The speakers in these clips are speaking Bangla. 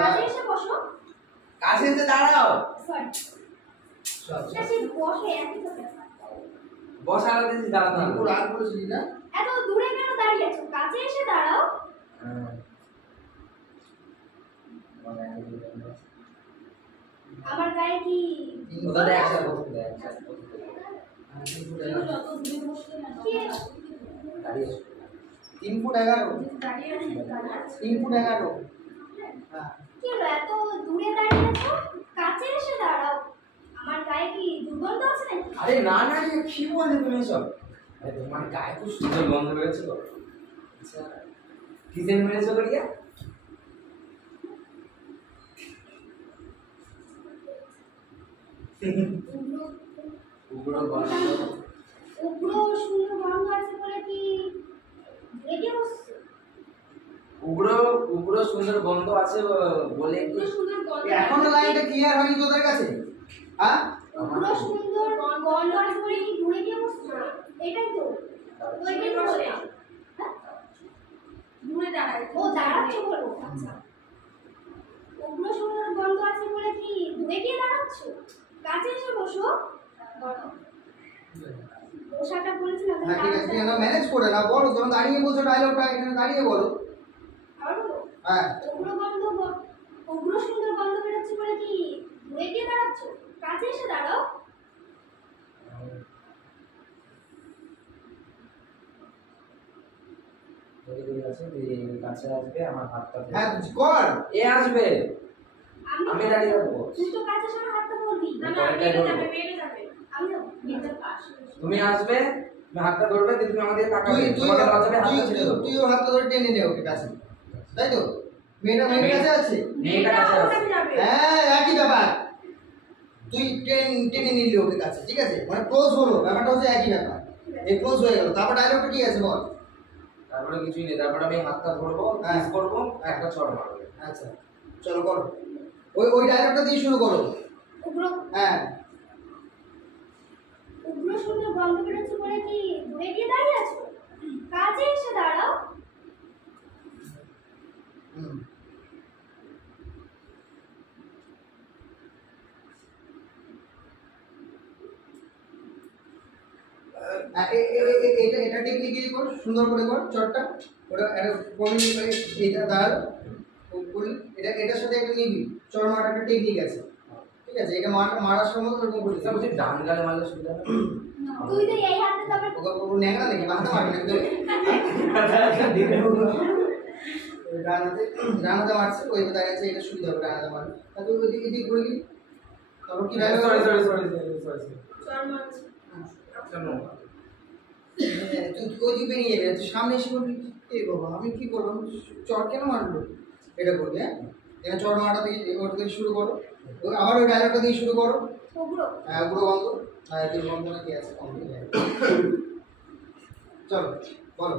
কাছে এসে বসো। কাছে এসে দাঁড়াও। বসার দিছি দাঁড়াতে হবে। পুরো আর বলেছিস না? এত দূরে কেন দাঁড়িয়ে আছো? কাছে এসে দাঁড়াও। আমার গায়ে কি ওটা একসাথে বসতে দেয়, একসাথে। 3 ফুট 11 3 ফুট 11 হ্যাঁ কি হলো এত দূরে দাঁড়িয়ে আছো? কাছে এসে দাঁড়াও। আমার গায়ে কি দুর্গন্ধ আছে নাকি? আরে না না, কি বলছো তুমি সব? আরে তোমার গায়ে খুব সুন্দর গন্ধ বেরোচ্ছে তো। আচ্ছা, কি সেন্ট মেরেছো করিয়া? উগ্র গন্ধ। উগ্র সুন্দর গন্ধ আছে বলে কি রেগে বসছো? উগ্র সুন্দর গন্ধ আছে বলে কি? সুন্দর গন্ধ এখনো লাইনটা ক্লিয়ার হয়নি তোদের কাছে? হ্যাঁ উগ্র সুন্দর গন্ধ আছে বলে কি ঘুরে গিয়ে বসছো? এটাই তো ওইটাই তো বলে। ঘুরে দাঁড়াই ও দাঁড়াচ্ছ বলো। আচ্ছা, উগ্র সুন্দর গন্ধ আছে বলে কি ঘুরে গিয়ে দাঁড়াচ্ছ? কাছে এসে বসো। বসাটা বলেছিল না? হ্যাঁ ঠিক আছে, তুই ম্যানেজ করে না, বলো তুমি দাঁড়িয়ে বলছো ডায়লগটা, এখানে দাঁড়িয়ে বলো। আর বলো হ্যাঁ উগ্র সুন্দর গন্ধ বেরোচ্ছে বলে কি ঘুরে গিয়ে দাঁড়াচ্ছ? কাছে এসে দাঁড়াও। কাছে আসবে, আমার হাতটা হ্যাঁ কর। এ আসবে, আমি দাঁড়িয়ে থাকবো। তুই তো কাছে এসে হাতটা ধরবি না। না বেড়ে যাবে। আমি যাব নিচের পাশে। তুমি আসবে, তুমি হাতটা ধরবে, দিয়ে তুমি আমাদের তাকাবে। তোমাকে বাঁচাবে, হাতটা ছেড়ে দেবো। তুইও হাতটা ধরে টেনে নে ওকে কাছে, তাই তো? মেয়েটা কাছে আছে? মেয়েটা কাছে আছে। হ্যাঁ একই ব্যাপার, তুই টেনে নিলি ওকে কাছে, ঠিক আছে? মানে ক্লোজ হলো, ব্যাপারটা হচ্ছে একই ব্যাপার। এই ক্লোজ হয়ে গেল, তারপর ডায়লগটা কি আছে বল? তারপরে কিছুই নেই, তারপরে আমি হাতটা ধরবো, কিস করবো, একটা চড় মারবো। আচ্ছা চলো করো, ওই ডায়লগটা দিয়ে শুরু করো। উগ্র হ্যাঁ উগ্র সুন্দর গন্ধ বেরোচ্ছে বলে কি ঘুরে গিয়ে দাঁড়িয়ে আছো? কাছে এসে দাঁড়াও। এটা টেকনিক্যালি কর, সুন্দর করে কর চটটা, ওটা একটা কমেন্ট করে এইটা দাঁড়ালো এটার সাথে একটা নিবি, চড় মারার একটা টেকনিক আছে, ঠিক আছে? এটা মারার সময় এরকম করিস না, বলছি ডান গালে মারলে সুবিধা হবে। তুই তো এই হাতে তবে ওকে ন্যাংরা নাকি বাঁধতে পারবি না ডান হাতে মারছে, ওই দেখা যাচ্ছে এটা সুবিধা হবে ডান হাতে মারলে। তারপর ওই দিকে দিকে ঘুরে গেলি, তারপর কি সরি চড় মারছে। তুই ওই দিকে বেরিয়ে যাবে, তুই সামনে এসে বলবি এ বাবা আমি কি করবো, চর কেন মারলো, এটা করবি। হ্যাঁ এখানে চর মারাটা থেকে ওটা থেকে শুরু করো, আবার ওই ডায়লগটা দিয়ে শুরু করো। হ্যাঁ পুরো বন্ধ, হ্যাঁ তুই বন্ধ না কি আছে চলো বলো।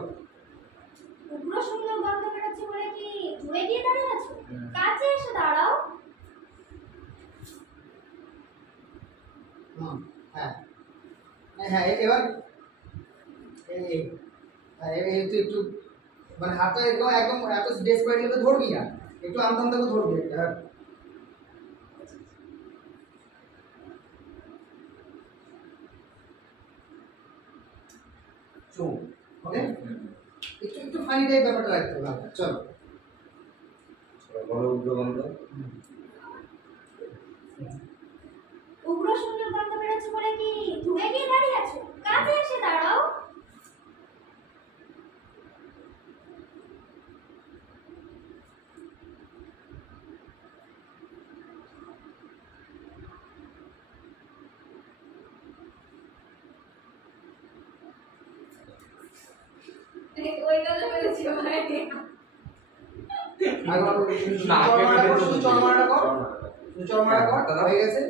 উগ্র সুন্দর গন্ধ বেরোচ্ছে বলে কি ঘুরে গিয়ে দাঁড়িয়ে আছো? কাছে এসে দাঁড়াও। হ্যাঁ হ্যাঁ এবার একটু মানে হাতটা একদম এত ডেসপারেটলি তো ধরবি না, একটু আমদাম থেকে ধরবি একটা। হ্যাঁ ওকে একটু ফানি টাইপ ব্যাপারটা রাখতে হবে। চলো বলো উগ্র গন্ধ। উগ্র সুন্দর গন্ধ বেরোচ্ছে বলে কি ঘুরে গিয়ে দাঁড়িয়ে আছো? কাছে এসে দাঁড়াও। ওই গন্ধ বেরোচ্ছে ভাই। হয়ে গেছে।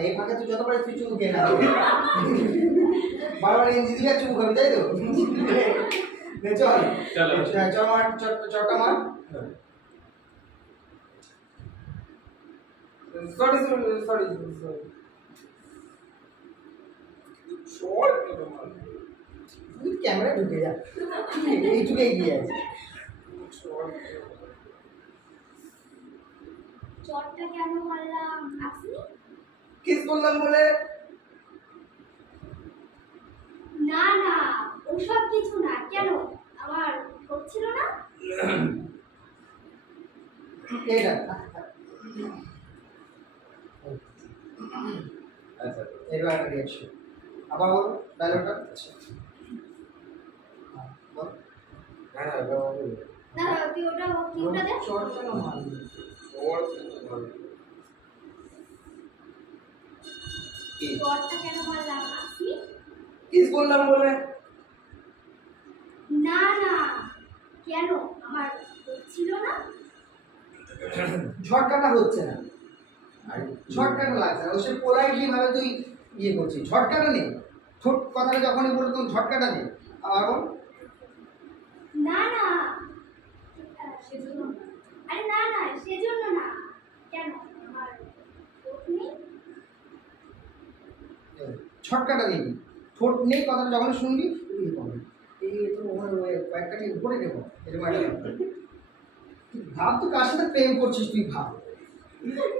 এই ফাঁকে তুই যত পারিস তুই চুমু খেয়ে না, বারবার ইঞ্জি দিলে চুমু খাবি, তাই তো? চল চল মার, চটটা মার। তুই ক্যামেরা ঢুকে যা, এইটুকু এগিয়ে আছে। চটটা কেন মারলাম আপনি? কিস করলাম বলে? না না, ওসব কিছু না। কেন আমার হচ্ছিল না? এইটা আচ্ছা এবার একটা রিয়াকশন আবার বলো ডায়লগটা। বল। হ্যাঁ এবার বলো। না তুই ওটা কি ওটা দে। চট কেন মারলি? কি চটটা কেন মারলাম আপনি? কিস করলাম বলে? না না, কেন আমার হচ্ছিল না? ঝটকাটা হচ্ছে না, আর ঝটকাটা লাগছে না। সে পোলাইটলি ভাবে তুই ইয়ে করছিস, ঝটকাটা নেই। ঠোঁট কথাটা যখনই বলতো তখন ঝটকাটা নেই। আবার বল। না না, সেজন্য না। আরে না না, সেজন্য না। কেন আমার ঠোঁট নেই? ছটকাটা নেই, ঠোঁট নেই। কথাটা যখন শুনবি ইয়ে করবি, এই তো কয়েকটা ঠিক উপরে নেব এরকম একটা ব্যাপার। তুই ভাব, তুই কার সাথে প্রেম করছিস, তুই ভাব।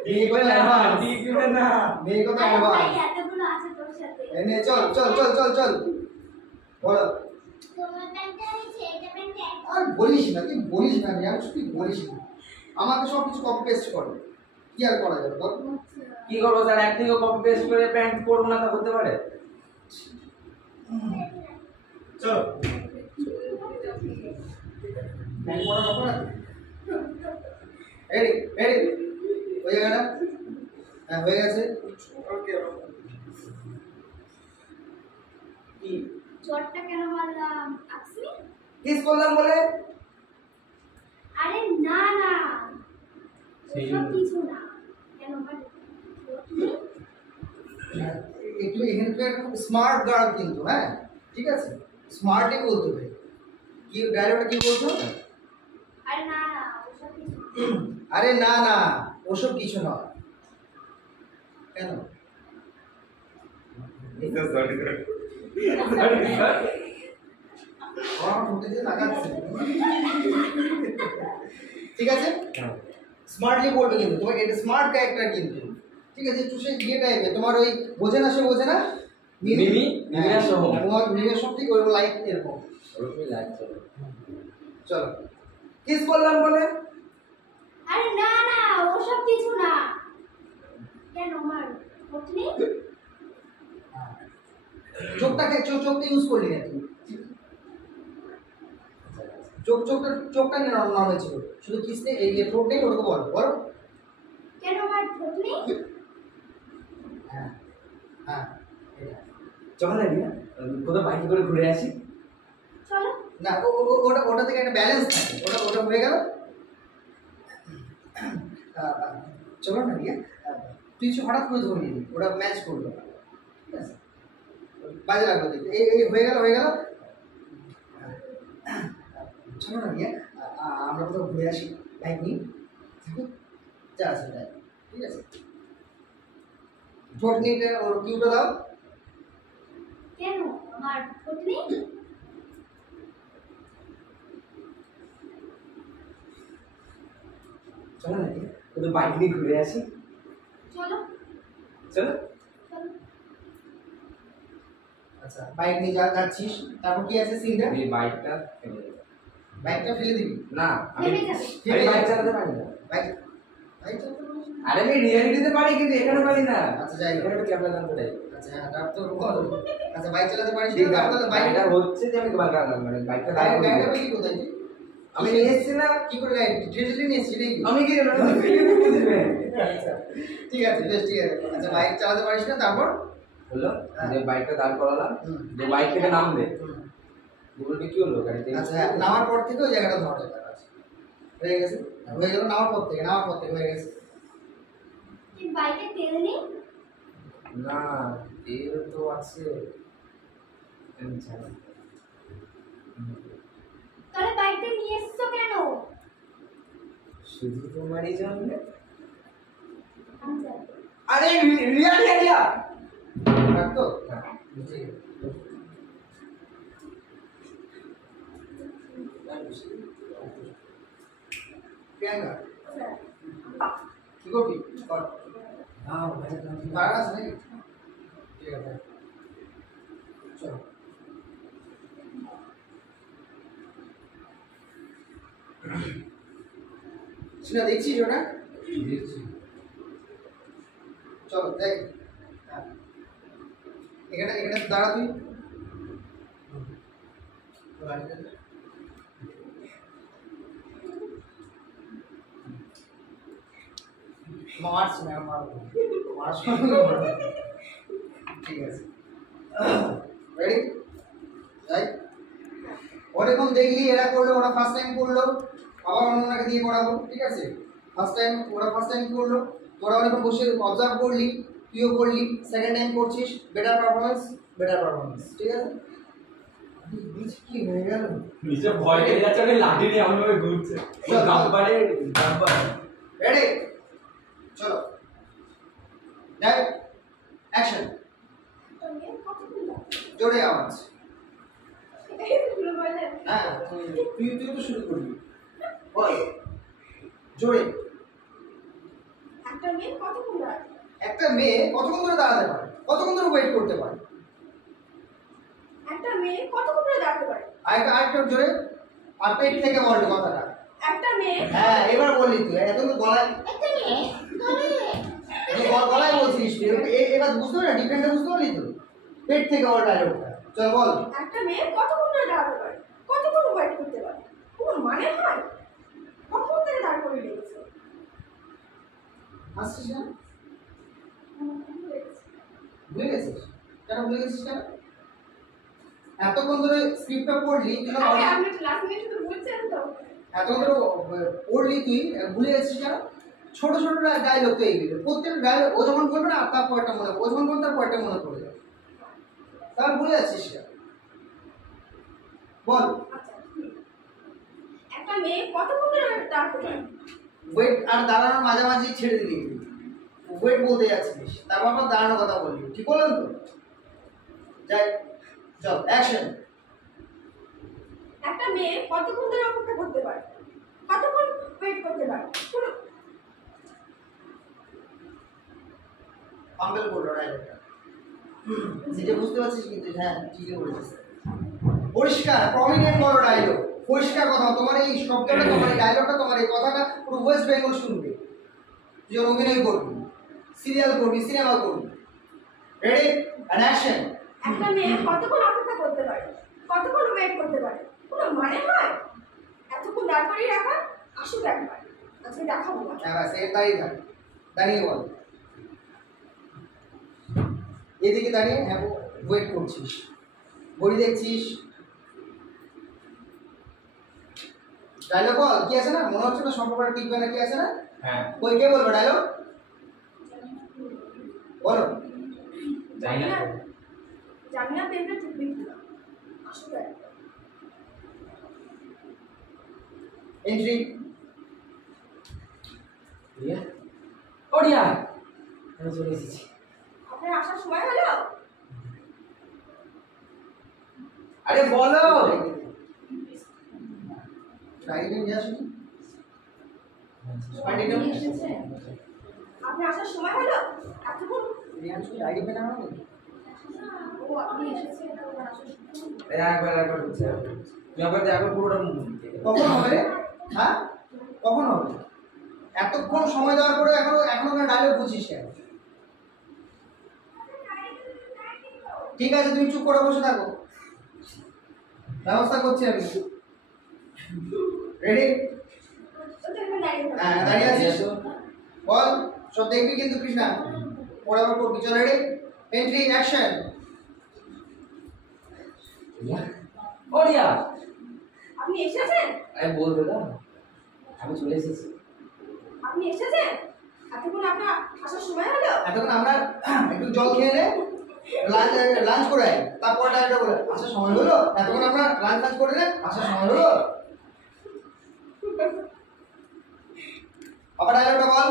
মেয়ে কথা advance, না মেয়ে কথা আরে ভাই, advance। এতগুলো আছে তোর সাথে। নে চল চল চল চল চল বলো। তোমার প্যান্টটা আমি ছেড়ে প্যান্টটা আর বলিস না, তুই বলিস না রিয়াংশ, তুই বলিস না। আমাকে সব কিছু কপি পেস্ট করে, কি আর করা যাবে বল। কি করবো স্যার? একদিকে কপি পেস্ট করে প্যান্ট পরবো না তা হতে পারে? চলো প্যান্ট পরা কপড়া রেডি রেডি হয়ে গেল। হ্যাঁ হয়ে গেছে। কি চটটা কেন মারলাম আপনি? কিস করলাম বলে? আরে না না, সেই ওসব কিছু না। কেন আমার ঠোঁট নেই? একটু এখানকার স্মার্ট গার্ল কিন্তু, হ্যাঁ ঠিক আছে, স্মার্টই বলতে হবে। কি ডায়লগটা কি বলছো? আরে না না, ওসব কিছু না। আরে না না, ওসব কিছু নয়। কেন? আমার ঠোঁটে দিয়ে তাকাচ্ছে। ঠিক আছে, স্মার্টলি বলবে কিন্তু, তোমার এটা স্মার্ট ক্যারেক্টার কিন্তু, ঠিক আছে। একটু সে ইয়ে টাইপের, তোমার ওই বোঝে না, সে বোঝে না মিমি মিমিয়া সহ তোমার মিমের সব ঠিক ওরকম লাইক এরকম। ওরকমই লাগছে। চলো। কিস করলাম বলে? আরে না না, ওসব কিছু না। কেন আমার ঠোঁট নেই? চোখটাকে চোখটা ইউজ করলি না তুই। চোখটা নর্মাল ছিল, শুধু কিসে এই ঠোঁট নেই, ওটাকে বলো বলো। কেন আমার ঠোঁট নেই? হ্যাঁ হ্যাঁ এটা। চল না রিয়া, কোথাও বাইকে করে ঘুরে আসি। চলো। না ওটা থেকে একটা ব্যালেন্স থাকে, ওটা হয়ে গেল। চলো না রিয়া, তুই কিছু হঠাৎ করে ধরে নিবি, ওটা ম্যাচ করবে না, ঠিক আছে। বাজে লাগলো দেখতে, এই হয়ে গেল হয়ে গেল। চলো না রিয়া, আমরা কোথাও ঘুরে আসি, বাইক নিই, যা আছে তাই, ঠিক আছে। ঠোঁট নিতে ওর কিউটা দাও। কেন আমার ঠোঁট নেই? চল না রিয়া, কোথাও বাইক নিয়ে ঘুরে আসি। চলো চলো। চলো। আচ্ছা বাইক নিয়ে যাচ্ছিস, তারপর কি আছে সিনটা? এই বাইকটা ফেলে দে। বাইকটা ফেলে দিবি? না আমি থেমে যাবে। আমি বাইক চালাতে পারি না। বাইক বাইক চালাতে পারিস না? আরে আমি রিয়ালিটিতে পারি কিন্তু এখানে পারি না। আচ্ছা যাই হোক। এখানে তো ক্যামেরা জানতে চাই। আচ্ছা হ্যাঁ তার তো বল। আচ্ছা বাইক চালাতে পারিস ঠিক না, আছে তাহলে বাইকটা বাইকটা হচ্ছে যে আমি তোমার কারণে মানে বাইকটা দাঁড় করিয়ে গাড়িটা দিই। পেলি কোথায় তুই? আমি নিয়ে এসেছি না। কি করে গাড়ি ট্রেনে নিয়ে এসেছিস নাকি? আমি কি জানি বুঝবে। আচ্ছা ঠিক আছে বেশ ঠিক আছে। আচ্ছা বাইক চালাতে পারিস না, তারপর? হলো যে বাইকটা দাঁড় করালাম, হুম। যে বাইক থেকে নামবে হুম। বলবে কি হলো গাড়িতে? আচ্ছা হ্যাঁ, নামার পর থেকে ওই জায়গাটা ধরা যাবে। আচ্ছা হয়ে গেছে, হয়ে গেল। নামার পর থেকে হয়ে গেছে। কি বাইকে তেল নেই? না তেল তো আছে। আমি জানি। তাহলে বাইকটা নিয়ে এসছো কেন? শুধু তোমারই জন্য। আমি যাবো। আরে রিয়া রিয়া রিয়া রাখতো? হ্যাঁ। ঠিক আছে। প্রিয়াঙ্কা স্যার, কি করবি কর নাও ভাই তার আছে নাকি ঠিক আছে চলো সিনা দেখছিস ওটা দেখছি চলো দেখ হ্যাঁ। এখানে এখানে দাঁড়া তুই মারছি না মারবো ঠিক আছে রেডি যাই অনেকক্ষণ দেখলি এরা করলো ওরা ফার্স্ট টাইম করলো আবার অন্যকে দিয়ে করাবো ঠিক আছে ফার্স্ট টাইম ওরা ফার্স্ট টাইম করলো তোরা অনেকক্ষণ বসে অবজার্ভ করলি তুইও করলি সেকেন্ড টাইম করছিস বেটার পারফরমেন্স ঠিক আছে কি হয়ে গেল নিচে ভয় পেয়ে যাচ্ছে ওই লাঠি নিয়ে এমন ভাবে ঘুরছে ও গাব্বারে রেডি চলো যাই অ্যাকশন জোরে আওয়াজ হ্যাঁ তুই তো শুরু করবি বল জোরে একটা মেয়ে কতক্ষণ দাঁড়ায়? একটা মেয়ে কতক্ষণ ধরে দাঁড়াতে পারে কতক্ষণ ধরে ওয়েট করতে পারে একটা মেয়ে কতক্ষণ ধরে দাঁড়াতে পারে? আরেকটা জোরে আর পেট থেকে বলবি কথাটা একটা মেয়ে হ্যাঁ এবার বললি তুই এত তো গলায় একটা মেয়ে গলায় বলছিস তুই এবার বুঝতে পারলি ডিফারেন্টটা বুঝতে পারলি তো পেট থেকে বল ডায়লগটা চল বল একটা মেয়ে কতক্ষণ ধরে দাঁড়াতে পারে? কতক্ষণ ওয়েট করতে পারে? কোনো মানে হয়? কখন থেকে দাঁড় করে রেখেছে? হাসছিস না ভুলে গেছিস কেন ভুলে গেছিস কেন এতক্ষণ ধরে স্ক্রিপ্টটা পড়লি তুই আরে আপনি ক্লাস নিয়ে শুধু বলছেন তো। এতক্ষণ ধরে পড়লি তুই ভুলে গেছিস কেন ছোট ছোট ডায়লগ তো এইগুলো প্রত্যেকটা ডায়লগ ও যখন বলবে না তার পরটা মনে ও যখন বলবে তার পরটা মনে পড়ে যাবে তার ভুলে যাচ্ছিস কেন বল আচ্ছা একটা মেয়ে কতক্ষণ ধরে দাঁড়াতে পারে? ওয়েট আর দাঁড়ানোর মাঝামাঝি ছেড়ে দিলি ওয়েট বলতে যাচ্ছিস তারপর আবার দাঁড়ানোর কথা বললি ঠিক বললাম তো যাই চল অ্যাকশন একটা মেয়ে কতক্ষণ ধরে অপেক্ষা করতে পারে? কতক্ষণ ওয়েট করতে পারে? কোনো আঙ্কেল বললো ডায়লগটা যেটা বুঝতে পারছিস কিন্তু হ্যাঁ ঠিকই বলেছিস পরিষ্কার প্রমিনেন্ট বলো ডায়লগ পরিষ্কার কথা তোমার এই শব্দটা তোমার এই ডায়লগটা তোমার এই কথাটা পুরো ওয়েস্ট বেঙ্গল শুনবে তুই যখন অভিনয় করবি সিরিয়াল করবি সিনেমা করবি রেডি অ্যান্ড অ্যাকশন একটা মেয়ে কতক্ষণ অপেক্ষা করতে পারে? কতক্ষণ ওয়েট করতে পারে? কোনো মানে হয়? এতক্ষণ দাঁড় করিয়ে রাখা? আসুক একবার আজকে দেখাবো না। হ্যাঁ ব্যাস এর দাঁড়িয়ে থাক দাঁড়িয়ে বল এদিকে দাঁড়িয়ে হ্যাঁ ওয়েট করছিস ঘড়ি দেখছিস ডায়লগ বল কি আছে না মনে হচ্ছে না সম্পর্কটা টিকবে না কি আছে না হ্যাঁ কই কে বলবে ডায়লগ বলো জানি না জানি না পেনটা টিকবে কিনা। আসুক একবার। এন্ট্রি রিয়া ও রিয়া আমি চলে এসেছি আপনার আসার সময় হলো? আরে বলো ডায়রি নিয়ে আসুন আপনি এসেছেন? আপনার আসার সময় হলো? এতক্ষণ ডায়রি পেন আমার ও আপনি এসেছেন আপনার আসার সময় হলো? একবার হচ্ছে তুই আবার দেখো পুরোটা কখন হবে রে হ্যাঁ কখন হবে এতক্ষণ সময় দেওয়ার পরে এখনো ডায়লগ বুঝিস কেন ঠিক আছে তুমি চুপ করে বসে থাকো ব্যবস্থা করছি আমি রেডি হ্যাঁ দাঁড়িয়ে আছিস বল সব দেখবি কিন্তু কৃষ্ণা পরে আবার করবি চল রেডি এন্ট্রি অ্যাকশন ও রিয়া আপনি এসেছেন? আরে বলবে না আমি চলে এসেছি আপনি এসেছেন? এতক্ষণ আপনার আসার সময় হলো? এতক্ষণ আমরা একটু জল খেয়ে নে লাঞ্চ করে আই তারপর ডায়লগটা বলে আসার সময় হলো এতক্ষণ আমরা লাঞ্চ করে নে আসার সময় হলো আবার ডায়লগটা বল